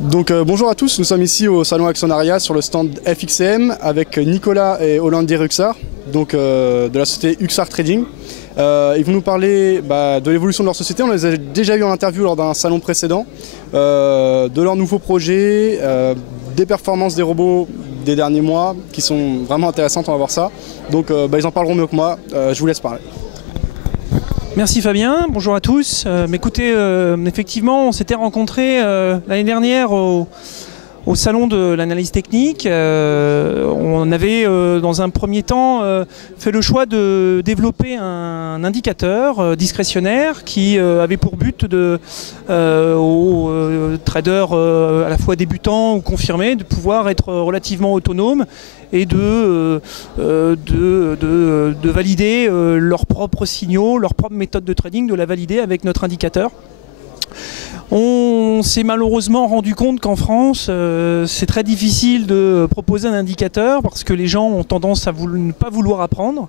Bonjour à tous, nous sommes ici au salon Actionnariat sur le stand FXCM avec Nicolas et Hollandy Ruxar, de la société Uxar Trading. Ils vont nous parler de l'évolution de leur société. On les a déjà eu en interview lors d'un salon précédent, de leurs nouveaux projets, des performances des robots des derniers mois qui sont vraiment intéressantes, on va voir ça. Ils en parleront mieux que moi, je vous laisse parler. Merci Fabien, bonjour à tous. Écoutez, effectivement, on s'était rencontrés l'année dernière au salon de l'analyse technique. On avait dans un premier temps fait le choix de développer un indicateur discrétionnaire qui avait pour but aux traders à la fois débutants ou confirmés de pouvoir être relativement autonomes et de valider leurs propres signaux, leur propre méthode de trading, de la valider avec notre indicateur. On s'est malheureusement rendu compte qu'en France, c'est très difficile de proposer un indicateur parce que les gens ont tendance à ne pas vouloir apprendre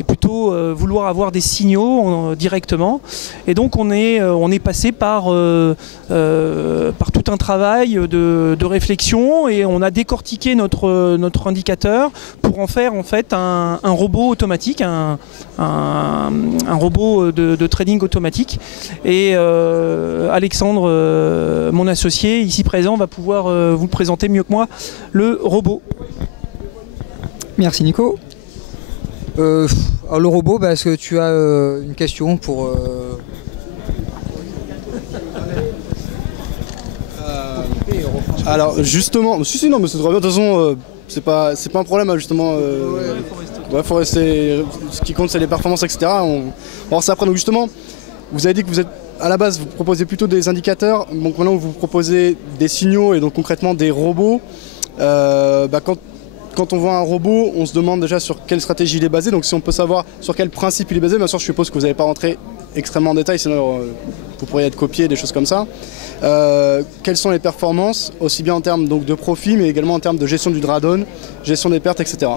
et plutôt vouloir avoir des signaux directement. Et donc on est passé par tout un travail de réflexion et on a décortiqué notre indicateur pour en faire en fait un robot automatique, un robot de trading automatique. Et Alexandre, mon associé ici présent, va pouvoir vous présenter mieux que moi le robot. Merci Nico. Alors le robot, est-ce que tu as une question pour... Alors justement, non mais c'est très bien, de toute façon c'est pas un problème justement. Faut rester, ce qui compte c'est les performances, etc. On va voir ça après. Donc justement, vous avez dit que vous êtes à la base, vous proposez plutôt des indicateurs, donc maintenant vous proposez des signaux et donc concrètement des robots. Quand on voit un robot, on se demande déjà sur quelle stratégie il est basé. Donc si on peut savoir sur quel principe il est basé, bien sûr je suppose que vous n'allez pas rentrer extrêmement en détail, sinon vous pourriez être copié, des choses comme ça. Quelles sont les performances, aussi bien en termes donc, de profit, mais également en termes de gestion du drawdown, gestion des pertes, etc.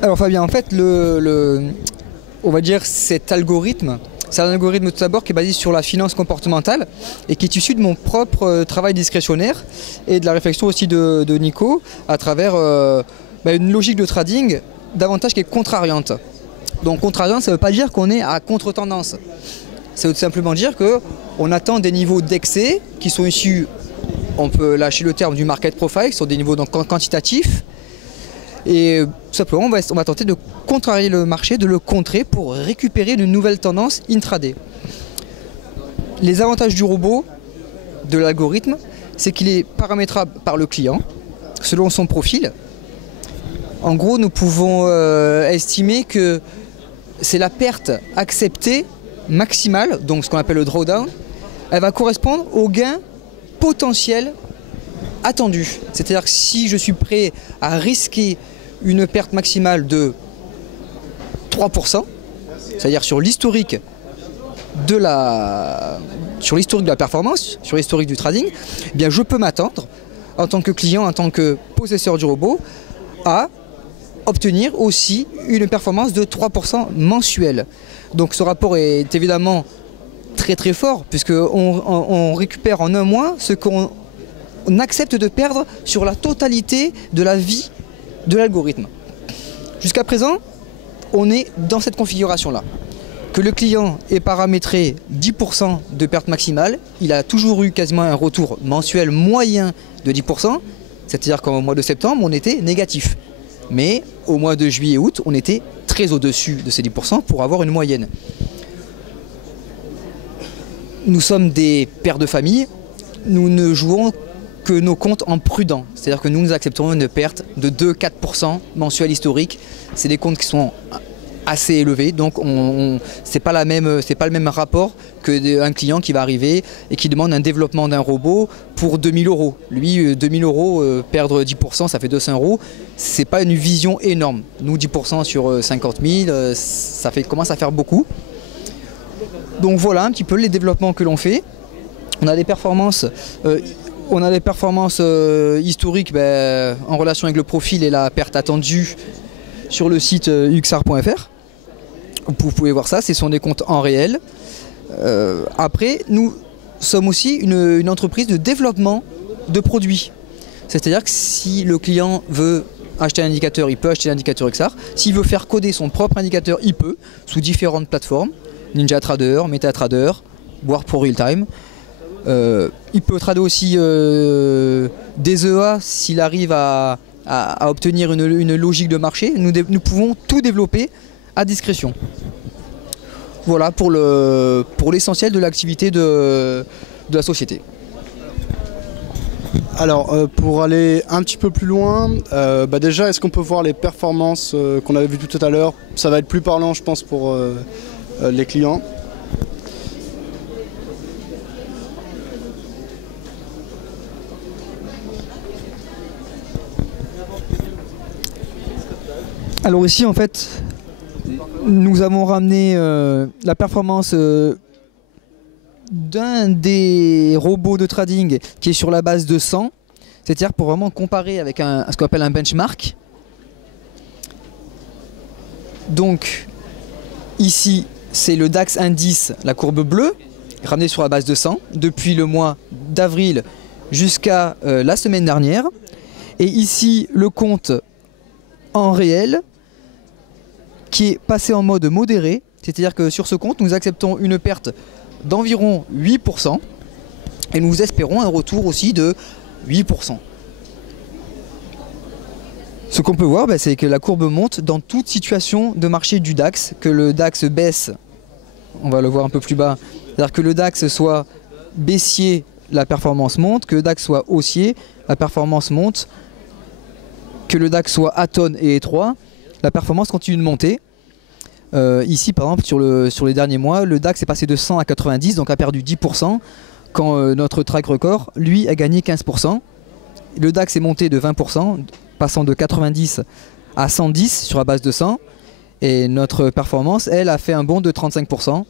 Alors Fabien, en fait, on va dire cet algorithme, c'est un algorithme tout d'abord qui est basé sur la finance comportementale et qui est issu de mon propre travail discrétionnaire et de la réflexion aussi de Nico à travers une logique de trading davantage qui est contrariante. Donc contrariante, ça ne veut pas dire qu'on est à contre-tendance. Ça veut tout simplement dire qu'on attend des niveaux d'excès qui sont issus, on peut lâcher le terme du market profile, qui sont des niveaux donc quantitatifs. Et tout simplement, on va tenter de contrarier le marché, de le contrer pour récupérer une nouvelle tendance intraday. Les avantages du robot, de l'algorithme, c'est qu'il est paramétrable par le client, selon son profil. En gros, nous pouvons estimer que c'est la perte acceptée maximale, donc ce qu'on appelle le drawdown, elle va correspondre au gain potentiel attendu. C'est-à-dire que si je suis prêt à risquer une perte maximale de 3%, c'est-à-dire sur l'historique de la performance, sur l'historique du trading, eh bien je peux m'attendre, en tant que client, en tant que possesseur du robot, à obtenir aussi une performance de 3% mensuel. Donc ce rapport est évidemment très très fort, puisqu'on récupère en un mois ce qu'on accepte de perdre sur la totalité de la vie de l'algorithme. Jusqu'à présent, on est dans cette configuration-là. Que le client ait paramétré 10% de perte maximale, il a toujours eu quasiment un retour mensuel moyen de 10%, c'est-à-dire qu'au mois de septembre, on était négatif. Mais au mois de juillet et août, on était très au-dessus de ces 10% pour avoir une moyenne. Nous sommes des pères de famille, nous ne jouons que nos comptes en prudent, c'est-à-dire que nous accepterons une perte de 2-4% mensuel historique. C'est des comptes qui sont assez élevés, donc c'est pas le même rapport qu'un client qui va arriver et qui demande un développement d'un robot pour 2000 €. Lui, 2000 €, perdre 10%, ça fait 200 €. C'est pas une vision énorme. Nous, 10% sur 50 000, ça commence à faire beaucoup. Donc voilà un petit peu les développements que l'on fait. On a des performances historiques en relation avec le profil et la perte attendue sur le site uxar.fr. Vous pouvez voir ça, ce sont des comptes en réel. Après, nous sommes aussi une entreprise de développement de produits. C'est-à-dire que si le client veut acheter un indicateur, il peut acheter l'indicateur XR. S'il veut faire coder son propre indicateur, il peut, sous différentes plateformes, NinjaTrader, MetaTrader, voire Pro Realtime. Il peut trader aussi des EA s'il arrive à obtenir une logique de marché. Nous pouvons tout développer à discrétion. Voilà pour l'essentiel de l'activité de la société. Alors pour aller un petit peu plus loin, déjà est-ce qu'on peut voir les performances qu'on avait vues tout à l'heure? Ça va être plus parlant je pense pour les clients. Alors ici en fait nous avons ramené la performance d'un des robots de trading qui est sur la base de 100, c'est-à-dire pour vraiment comparer avec ce qu'on appelle un benchmark. Donc ici c'est le DAX indice, la courbe bleue, ramenée sur la base de 100 depuis le mois d'avril jusqu'à la semaine dernière. Et ici le compte en réel qui est passé en mode modéré, c'est-à-dire que sur ce compte nous acceptons une perte d'environ 8% et nous espérons un retour aussi de 8%. Ce qu'on peut voir, c'est que la courbe monte dans toute situation de marché du DAX, que le DAX baisse, on va le voir un peu plus bas, c'est-à-dire que le DAX soit baissier, la performance monte, que le DAX soit haussier, la performance monte, que le DAX soit atone et étroit, la performance continue de monter. Ici par exemple sur les derniers mois, le DAX est passé de 100 à 90, donc a perdu 10%, quand notre track record, lui, a gagné 15%. Le DAX est monté de 20%, passant de 90 à 110 sur la base de 100, et notre performance, elle, a fait un bond de 35%.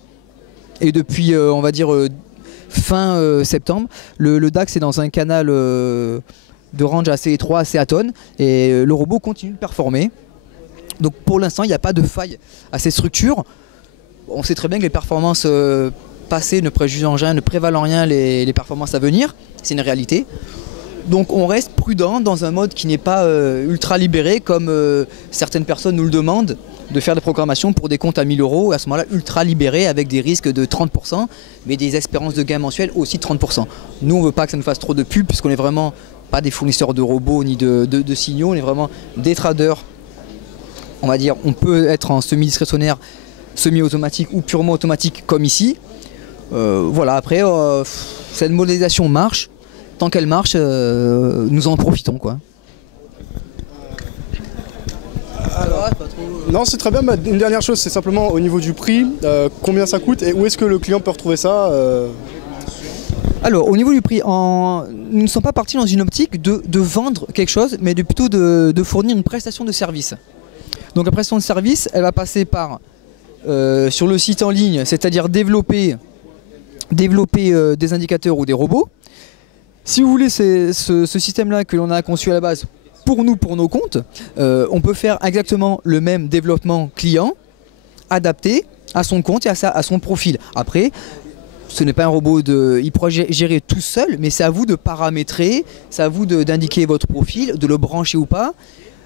Et depuis, on va dire, fin septembre, le DAX est dans un canal de range assez étroit, assez atone, et le robot continue de performer. Donc pour l'instant, il n'y a pas de faille à ces structures. On sait très bien que les performances passées ne préjugent en rien, ne prévalent en rien les performances à venir. C'est une réalité. Donc on reste prudent dans un mode qui n'est pas ultra libéré, comme certaines personnes nous le demandent, de faire des programmations pour des comptes à 1000 €, à ce moment-là ultra libéré avec des risques de 30%, mais des espérances de gain mensuels aussi de 30%. Nous, on ne veut pas que ça nous fasse trop de pub, puisqu'on n'est vraiment pas des fournisseurs de robots ni de signaux, on est vraiment des traders. On va dire, on peut être en semi-discrétionnaire, semi-automatique ou purement automatique comme ici. Voilà, après, cette modélisation marche. Tant qu'elle marche, nous en profitons, quoi. Alors, non, c'est très bien. Une dernière chose, c'est simplement au niveau du prix, combien ça coûte et où est-ce que le client peut retrouver ça Alors, au niveau du prix, nous ne sommes pas partis dans une optique de vendre quelque chose, mais plutôt de fournir une prestation de service. Donc la prestation de service, elle va passer par, sur le site en ligne, c'est-à-dire développer des indicateurs ou des robots. Si vous voulez, c'est ce système-là que l'on a conçu à la base pour nous, pour nos comptes. On peut faire exactement le même développement client, adapté à son compte et à son profil. Après, ce n'est pas un robot, il pourra gérer tout seul, mais c'est à vous de paramétrer, c'est à vous d'indiquer votre profil, de le brancher ou pas.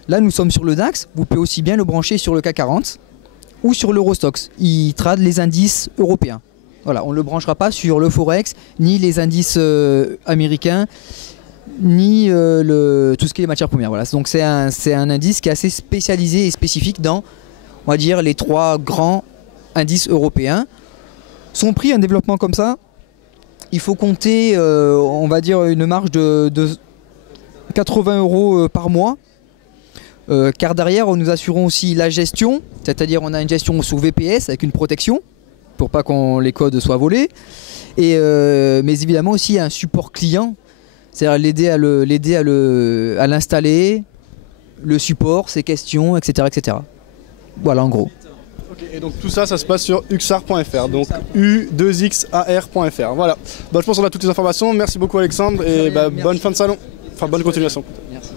Là, nous sommes sur le DAX, vous pouvez aussi bien le brancher sur le CAC 40 ou sur l'Eurostoxx. Il trade les indices européens. Voilà, on ne le branchera pas sur le Forex, ni les indices américains, ni tout ce qui est matières premières. Voilà. Donc c'est un indice qui est assez spécialisé et spécifique dans, on va dire, les 3 grands indices européens. Son prix, un développement comme ça, il faut compter, on va dire, une marge de 80 € par mois. Car derrière, nous assurons aussi la gestion, c'est-à-dire on a une gestion sous VPS avec une protection pour pas que les codes soient volés, mais évidemment aussi un support client, c'est-à-dire l'aider à l'installer, le support, ses questions, etc., etc. Voilà en gros. Okay, et donc tout ça, ça se passe sur uxar.fr, donc u2xar.fr. Voilà. Je pense qu'on a toutes les informations. Merci beaucoup Alexandre et bonne fin de salon, enfin bonne continuation. Merci.